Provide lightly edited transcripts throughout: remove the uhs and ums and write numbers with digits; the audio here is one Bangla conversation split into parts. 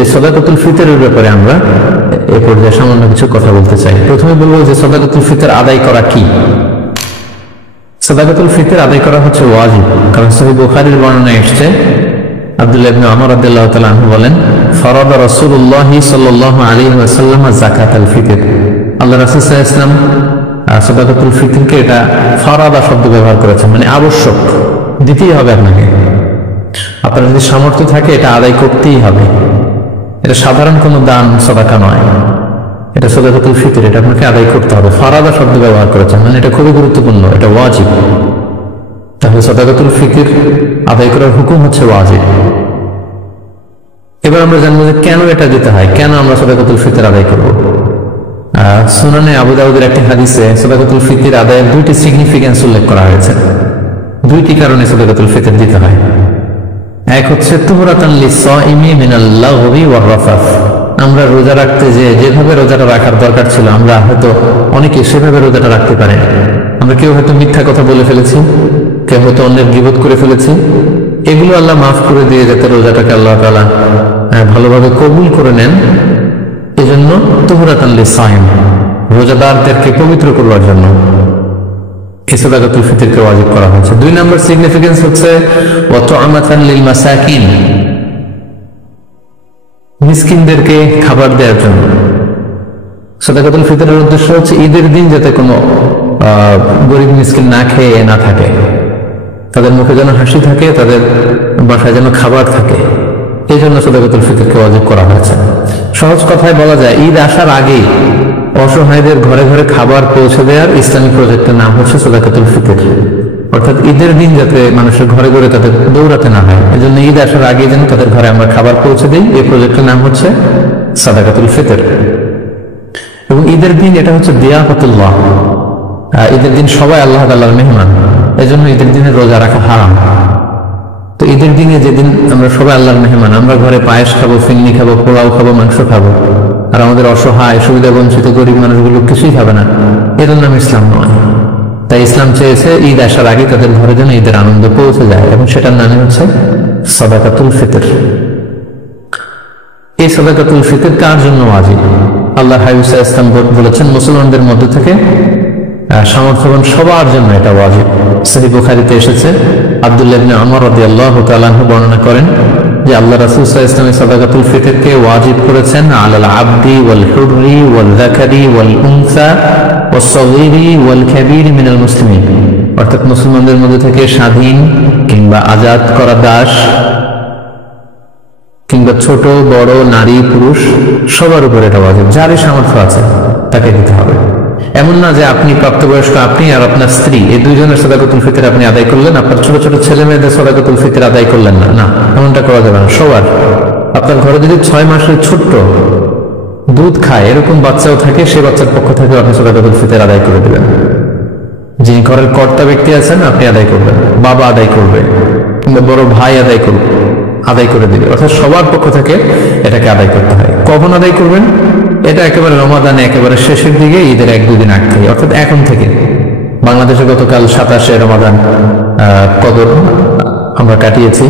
এই সাদাকাতুল ফিতরের ব্যাপারে আমরা এই পর্যায়ে সামান্য কিছু কথা বলতে চাই। প্রথমে বলবো যে সাদাকাতুল ফিতর আদায় করা কি। সাদাকাতুল ফিতর আদায় করা হচ্ছে ওয়াজিব, কারণ সহিহ বুখারীর বর্ণনায় এসেছে, আব্দুল্লাহ ইবনে ওমর রাদিয়াল্লাহু তাআলা আনহু বলেন, ফারাদা রাসূলুল্লাহ সাল্লাল্লাহু আলাইহি ওয়াসাল্লাম যাকাতাল ফিতর। আল্লাহ রাসূল সাল্লাল্লাহু আলাইহি ওয়াসাল্লাম সাদাকাতুল ফিতরকে এটা ফারাদা শব্দ ব্যবহার করেছেন, মানে আবশ্যক, দিতেই হবে আপনাকে। আপনার যদি সামর্থ্য থাকে এটা আদায় করতেই হবে। এটা সাধারণ কোনো দান সাদাকা নয়, এটা সাদাকাতুল ফিতর, এটা আপনাকে আদায় করতে হবে। ফারাদা শব্দ ব্যবহার করেছেন, মানে এটা খুবই গুরুত্বপূর্ণ, এটা ওয়াজিব। তাহলে সাদাকাতুল ফিতর আদায় করার হুকুম হচ্ছে ওয়াজিব। এবার আমরা জানবো যে কেন এটা দিতে হয়, কেন আমরা সাদাকাতুল ফিতর আদায় করব। সুনানে আবু দাউদের একটি হাদিসে সাদাকাতুল ফিতর আদায়ের দুইটি সিগনিফিকেন্স উল্লেখ করা হয়েছে। দুইটি কারণে সাদাকাতুল ফিতর দিতে হয়। এক হচ্ছে তুহরাতান লিস-সাইমি মিনাল লাগবি ওয়ার রাফাস। আমরা রোজা রাখতে যেভাবে রোজাটা রাখার দরকার ছিল, আমরা হয়তো অনেকে সেভাবে রোজাটা রাখতে পারে। আমরা কেউ হয়তো মিথ্যা কথা বলে ফেলেছি, কেউ হয়তো অন্যের গীবত করে ফেলেছি। এগুলো আল্লাহ মাফ করে দিয়ে যাতে রোজাটাকে আল্লাহ তাআলা ভালোভাবে কবুল করে নেন, এজন্য তুহরাতান লিস-সাইম, রোজাদারদেরকে পবিত্র করবার জন্য এই সাদাকাতুল ফিতরকে ওয়াজিব করা হয়েছে। দুই নম্বর সিগনিফিকেন্স হচ্ছে ওয়া তু'মাতান লিল মাসাকিন, মিসকিনদেরকে খাবার দেওয়ার জন্য। সাদাকাতুল ফিতরের উদ্দেশ্য হচ্ছে ঈদের দিন যাতে কোনো গরিব মিসকিন না খেয়ে না থাকে, তাদের মুখে যেন হাসি থাকে, তাদের বাসায় যেন খাবার থাকে, এই জন্য সাদাকাতুল ফিতরকে ওয়াজিব করা হয়েছে। সহজ কথায় বলা যায়, ঈদ আসার আগেই অসহায়দের ঘরে ঘরে খাবার পৌঁছে দেওয়ার ইসলামিক প্রজেক্টের নাম হচ্ছে সাদাকাতুল ফিতর। অর্থাৎ ঈদের দিন যাতে মানুষের ঘরে ঘরে তাদের দৌড়াতে না হয়, এই জন্য ঈদ আসার আগে যেন তাদের ঘরে আমরা খাবার পৌঁছে দিই, এই প্রজেক্টের নাম হচ্ছে সাদাকাতুল ফিতর। এবং ঈদের দিন এটা হচ্ছে দিয়াফাতুল্লাহ, ঈদের দিন সবাই আল্লাহ তাআলার মেহমান, এই জন্য ঈদের দিনে রোজা রাখা হারাম। তো ঈদের দিনে যেদিন আমরা সবাই আল্লাহর মেহমান, আমরা ঘরে পায়েস খাবো, ফিন্নি খাবো, পোলাও খাবো, মাংস খাবো, আর আমাদের অসহায় সুবিধা বঞ্চিত গরিব মানুষগুলো কিছুই খাবে না, এর নাম ইসলাম নয়। তাই ইসলাম চেয়েছে ঈদ আসার আগে তাদের ঘরে যেন ঈদের আনন্দ পৌঁছে যায়, এবং সেটার নামে হচ্ছে সাদাকাতুল ফিতর। এই সাদাকাতুল ফিতর কার জন্য ওয়াজিব? আল্লাহ হাবিব সাল্লাল্লাহু আলাইহি ওয়াসাল্লাম বলেছেন, মুসলমানদের মধ্য থেকে সামর্থ্যবান সবার জন্য এটা ওয়াজিব। সহিহ বুখারীতে এসেছে, আব্দুল্লাহ ইবনে ওমর রাদিয়াল্লাহু তাআলা আনহু বর্ণনা করেন যে আল্লাহ রাসূল সাল্লাল্লাহু আলাইহি ওয়াসাল্লাম সাদাকাতুল ফিতরকে ওয়াজিব করেছেন আলাল আবদি ওয়াল হুররি ওয়াল যাকারি ওয়াল উনসা ওয়াস সাগীরি ওয়াল কাবীরি মিনাল মুসলিমিন। অর্থাৎ মুসলমানদের মধ্যে থেকে স্বাধীন কিংবা আজাদ করা দাস কিংবা ছোট বড় নারী পুরুষ সবার উপর এটা ওয়াজিব, যারই সামর্থ্য আছে তাকে দিতে হবে। এমন না যে আপনি প্রাপ্তবয়স্ক, আপনি আর আপনার স্ত্রী, এই দুইজনের সাদাকাতুল ফিতর আপনি আদায় করলেন, আপনার ছোট ছোট ছেলে মেয়েদের সাদাকাতুল ফিতর আদায় করলেন না, না, এমনটা করা যাবে না। সবার, আপনার ঘরে যদি 6 মাসের ছোট্ট দুধ খায় এরকম বাচ্চাও থাকে, সে বাচ্চার পক্ষ থেকে আপনি সাদাকাতুল ফিতর আদায় করে দেবেন। যিনি ঘরের কর্তা ব্যক্তি আছেন আপনি আদায় করবেন, বাবা আদায় করবে কিংবা বড় ভাই আদায় করে দিবে। অর্থাৎ সবার পক্ষ থেকে এটাকে আদায় করতে হয়। কখন আদায় করবেন? এটা একেবারে রমাদানে একেবারে শেষের দিকে, ঈদের 1-2 দিন আগ থেকে, অর্থাৎ এখন থেকে। বাংলাদেশে গতকাল 27শে রমাদান কদর আমরা কাটিয়েছি,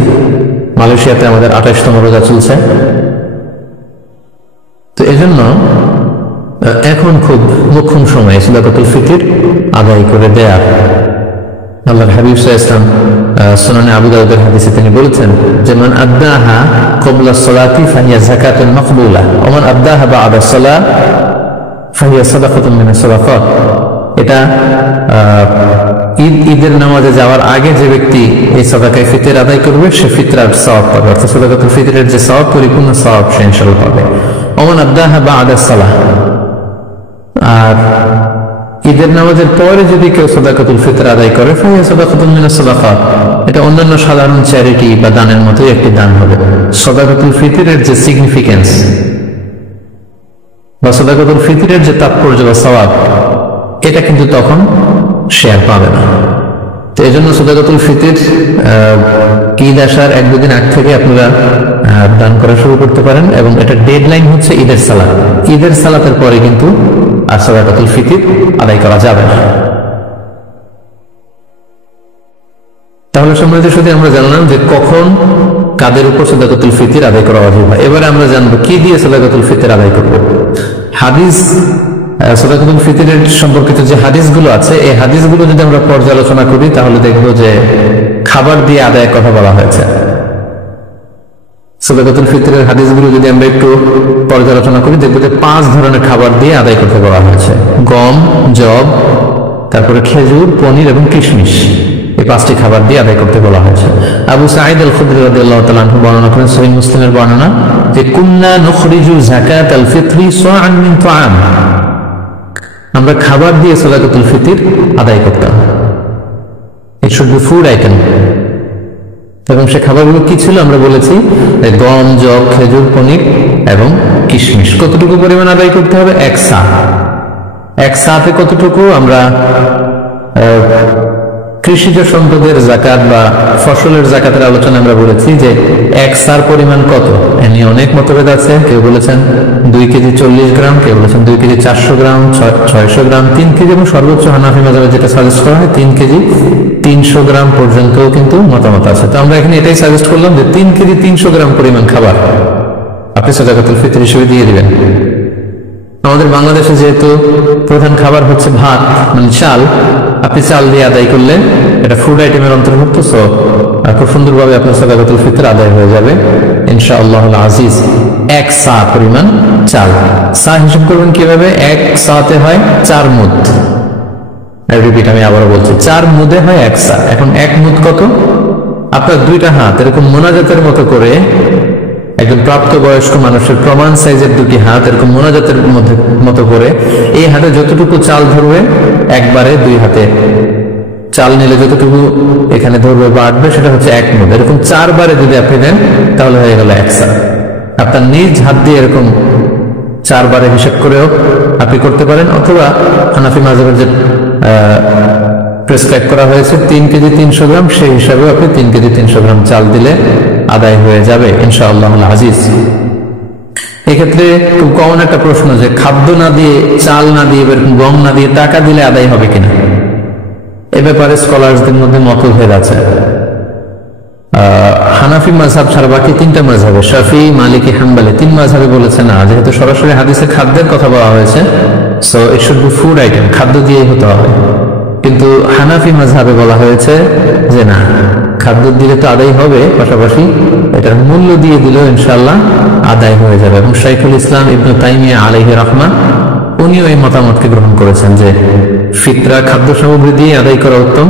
মালয়েশিয়াতে আমাদের 28তম রোজা চলছে। তো এজন্য এখন খুব মোক্ষম সময় সাদাকাতুল ফিতর আদায় করে দেয়া। আল্লাহর হাবিব সাল্লাল্লাহু আলাইহি ওয়াসাল্লাম সুনানে আবু দাউদের হাদিসে তিনি বলেছেন যে মান আদ্দাহা ক্বাবলা সালাতি ফাহিয়া যাকাতুন মাকবুলা ওয়া মান আদ্দাহা বা'দা সালাত ফাহিয়া সাদাকাতুন মিনাস সাদাকাত। এটা ঈদের নামাজে যাওয়ার আগে যে ব্যক্তি এই সাদাকায়ে ফিতর আদায় করবে সে ফিতরার সওয়াব পাবে, অর্থাৎ সাদাকাতুল ফিতরের যে সওয়াব, পরিপূর্ণ সওয়াব সে ইনশাআল্লাহ পাবে। ওয়া মান আদ্দাহা বা'দা সালাহ, আর ঈদের নামাজের পরে যদি কেউ সাদাকাতুল ফিতর আদায় করে ফাহিয়া সাদাকাতুন মিনাস সাদাকাত, এটা অন্যান্য সাধারণ চ্যারিটি বা দানের মতোই একটি দান হবে। সাদাকাতুল ফিতরের যে সিগনিফিকেন্স বা সাদাকাতুল ফিতরের যে তাৎপর্য বা সওয়াব, এটা কিন্তু তখন সে আর পাবে না। তো এই জন্য সাদাকাতুল ফিতর ঈদ আসার 1-2 দিন আগ থেকে আপনারা দান করা শুরু করতে পারেন, এবং এটা ডেডলাইন হচ্ছে ঈদের সালাত। ঈদের সালাতের পরে কিন্তু আর সাদাকাতুল ফিতর আদায় করা যাবে না। তাহলে সম্মানিত সুধী, আমরা জানলাম যে কখন কাদের উপর সাদাকাতুল ফিতর আদায় করা ওয়াজিব হয়। এবারে আমরা জানবো কি দিয়ে সাদাকাতুল ফিতর আদায় করব। হাদিস সাদাকাতুল ফিতরের সম্পর্কিত যে হাদিসগুলো আছে, এই হাদিসগুলো যদি আমরা পর্যালোচনা করি তাহলে দেখবো যে খাবার দিয়ে আদায়ের কথা বলা হয়েছে। সাদাকাতুল ফিতরের হাদিসগুলো যদি আমরা একটু পর্যালোচনা করি দেখবো যে 5 ধরনের খাবার দিয়ে আদায় করতে বলা হয়েছে। গম, যব, তারপরে খেজুর, পনির এবং কিশমিশ, এই 5টি খাবার দিয়ে আদায় করতে বলা হয়েছে। আবু সাঈদ আল খুদরি রাদিয়াল্লাহু তাআলা আনহু বর্ণনা করেন, সহিহ মুসলিমের বর্ণনা, যে কুন্না নুখরিজু যাকাতাল ফিতরি সাআন মিন তুআম, আমরা খাবার দিয়ে সাদাকাতুল ফিতর আদায় করতাম। It should be food item. এবং সে খাবারগুলো কি ছিল আমরা বলেছি, গম, যব, খেজুর, পনির এবং কিশমিশ। কতটুকু পরিমাণ আদায় করতে হবে? 1 সা। 1 সাতে কতটুকু? আমরা কৃষিজ সম্পদের জাকাত বা ফসলের জাকাতের আলোচনা আমরা বলেছি যে 1 সার পরিমাণ কত, এ নিয়ে অনেক মতভেদ আছে। কেউ বলেছেন 2 কেজি 40 গ্রাম, কেউ বলেছেন 2 কেজি 400 গ্রাম, 600 গ্রাম, 3 কেজি এবং সর্বোচ্চ হানাফি মাযহাবে যেটা সাজেস্ট করা হয় 3 কেজি 300 গ্রাম পর্যন্ত কিন্তু মতামত আছে। তো আমরা এখানে এটাই সাজেস্ট করলাম যে 3 কেজি 300 গ্রাম পরিমাণ খাবার আপনি সাদাকাতুল ফিতর হিসেবে দিয়ে দিবেন। আমাদের বাংলাদেশে যেহেতু প্রধান খাবার হচ্ছে ভাত, মানে চাল, আপনি চাল দিয়ে আদায় করলে এটা ফুড আইটেমের অন্তর্ভুক্ত। সো খুব সুন্দরভাবে আপনার সাদাকাতুল ফিতর আদায় হয়ে যাবে ইনশাআল্লাহ আজিজ। 1 সা পরিমাণ চাল। সা হিসাব করবেন কিভাবে? 1 সাতে হয় 4 মুদ। রিপিট, আমি আবারও বলছি, 4 মুদে হয় 1 সা। এখন 1 মুদ কত? আপনার 2টা হাত এরকম মোনাজাতের মতো করে, একজন প্রাপ্তবয়স্ক মানুষের প্রমাণ সাইজের 2টি হাত এরকম মোনাজাতের মতো করে, এই হাতে যতটুকু চাল ধরবে একবারে 2 হাতে চাল নিলে যতটুকু এখানে ধরবে বা আটবে সেটা হচ্ছে 1 মুদ। এরকম 4 বারে যদি আপনি দেন তাহলে হয়ে গেল 1 সা। আপনার নিজ হাত দিয়ে এরকম 4 বারে হিসাব করেও আপনি করতে পারেন, অথবা হানাফি মাযহাবের যে প্রেসক্রাইব করা হয়েছে 3 কেজি 300 গ্রাম, সেই হিসাবে আপনি 3 কেজি 300 গ্রাম চাল দিলে আদায় হয়ে যাবে ইনশাআল্লাহ আজিজ। এক্ষেত্রে খুব কমন একটা প্রশ্ন যে খাদ্য না দিয়ে, চাল না দিয়ে, এরকম গম না দিয়ে টাকা দিলে আদায় হবে কিনা। এ ব্যাপারে স্কলারদের মধ্যে মতভেদ আছে। হানাফি মাযহাব ছাড়া বাকি 3টা মাযহাবে, শাফিঈ, মালিকি, হাম্বলি, 3 মাযহাবে বলেছে না, যেহেতু সরাসরি হাদিসে খাদ্যের কথা বলা হয়েছে, so it should be food item, খাদ্য দিয়েই হতে হবে। কিন্তু হানাফি মাযহাবে বলা হয়েছে যে না, খাদ্য দিলে তো আদায় হবে, পাশাপাশি এটার মূল্য দিয়ে দিলেও ইনশাআল্লাহ আদায় হয়ে যাবে। এবং শাইখুল ইসলাম ইবনে তাইমিয়া আলাইহি রাহমা উনিও এই মতামতকে গ্রহণ করেছেন যে ফিতরা খাদ্য সামগ্রী দিয়ে আদায় করা উত্তম।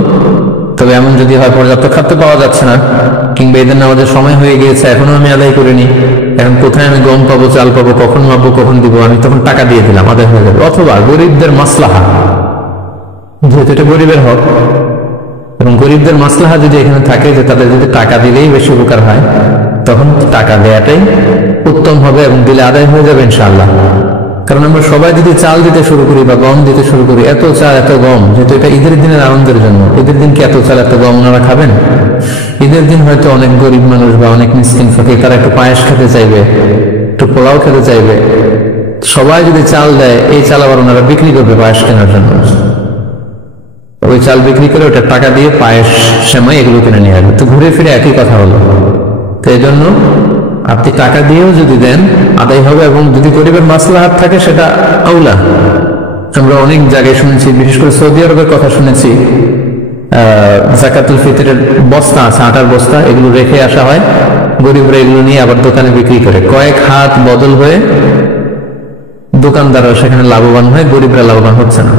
তবে এমন যদি হয় পর্যাপ্ত খাদ্য পাওয়া যাচ্ছে না, কিংবা এদের নামাজের সময় হয়ে গিয়েছে এখনো আমি আদায় করিনি, এখন কোথায় আমি গম পাবো, চাল পাবো, কখন মাপবো, কখন দিব, আমি তখন টাকা দিয়ে দিলাম, আদায় হয়ে যাবে। অথবা গরিবদের মাসলাহা, যেহেতু এটা গরিবের হক এবং গরিবদের মাসলাহা যদি এখানে থাকে যে তাদের যদি টাকা দিলেই বেশি উপকার হয়, তখন টাকা দেয়াটাই উত্তম হবে এবং দিলে আদায় হয়ে যাবে ইনশাআল্লাহ। কারণ আমরা সবাই যদি চাল দিতে শুরু করি বা গম দিতে শুরু করি, এত চাল এত গম, যেহেতু এটা ঈদের দিনের আনন্দের জন্য, ঈদের দিন কি এত চাল এত গম ওনারা খাবেন? ঈদের দিন হয়তো অনেক গরিব মানুষ বা অনেক মিসকিন ফকির তারা একটু পায়েস খেতে চাইবে, একটু পোলাও খেতে চাইবে। সবাই যদি চাল দেয়, এই চাল আবার ওনারা বিক্রি করবে পায়েস কেনার জন্য, ওই চাল বিক্রি করে ওটা টাকা দিয়ে পায়েস, সেমাই এগুলো কিনে নিয়ে আসবে। তো ঘুরে ফিরে একই কথা হলো। তো এই জন্য আপনি টাকা দিয়েও যদি দেন আদায় হবে, এবং যদি গরিবের মাসলাহাত থাকে সেটা আউলা। আমরা অনেক জায়গায় শুনেছি, বিশেষ করে সৌদি আরবের কথা শুনেছি, যাকাতুল ফিতরের বস্তা আছে, আটার বস্তা, এগুলো রেখে আসা হয়, গরিবরা এগুলো নিয়ে আবার দোকানে বিক্রি করে, কয়েক হাত বদল হয়ে দোকানদাররা সেখানে লাভবান হয়, গরিবরা লাভবান হচ্ছে না।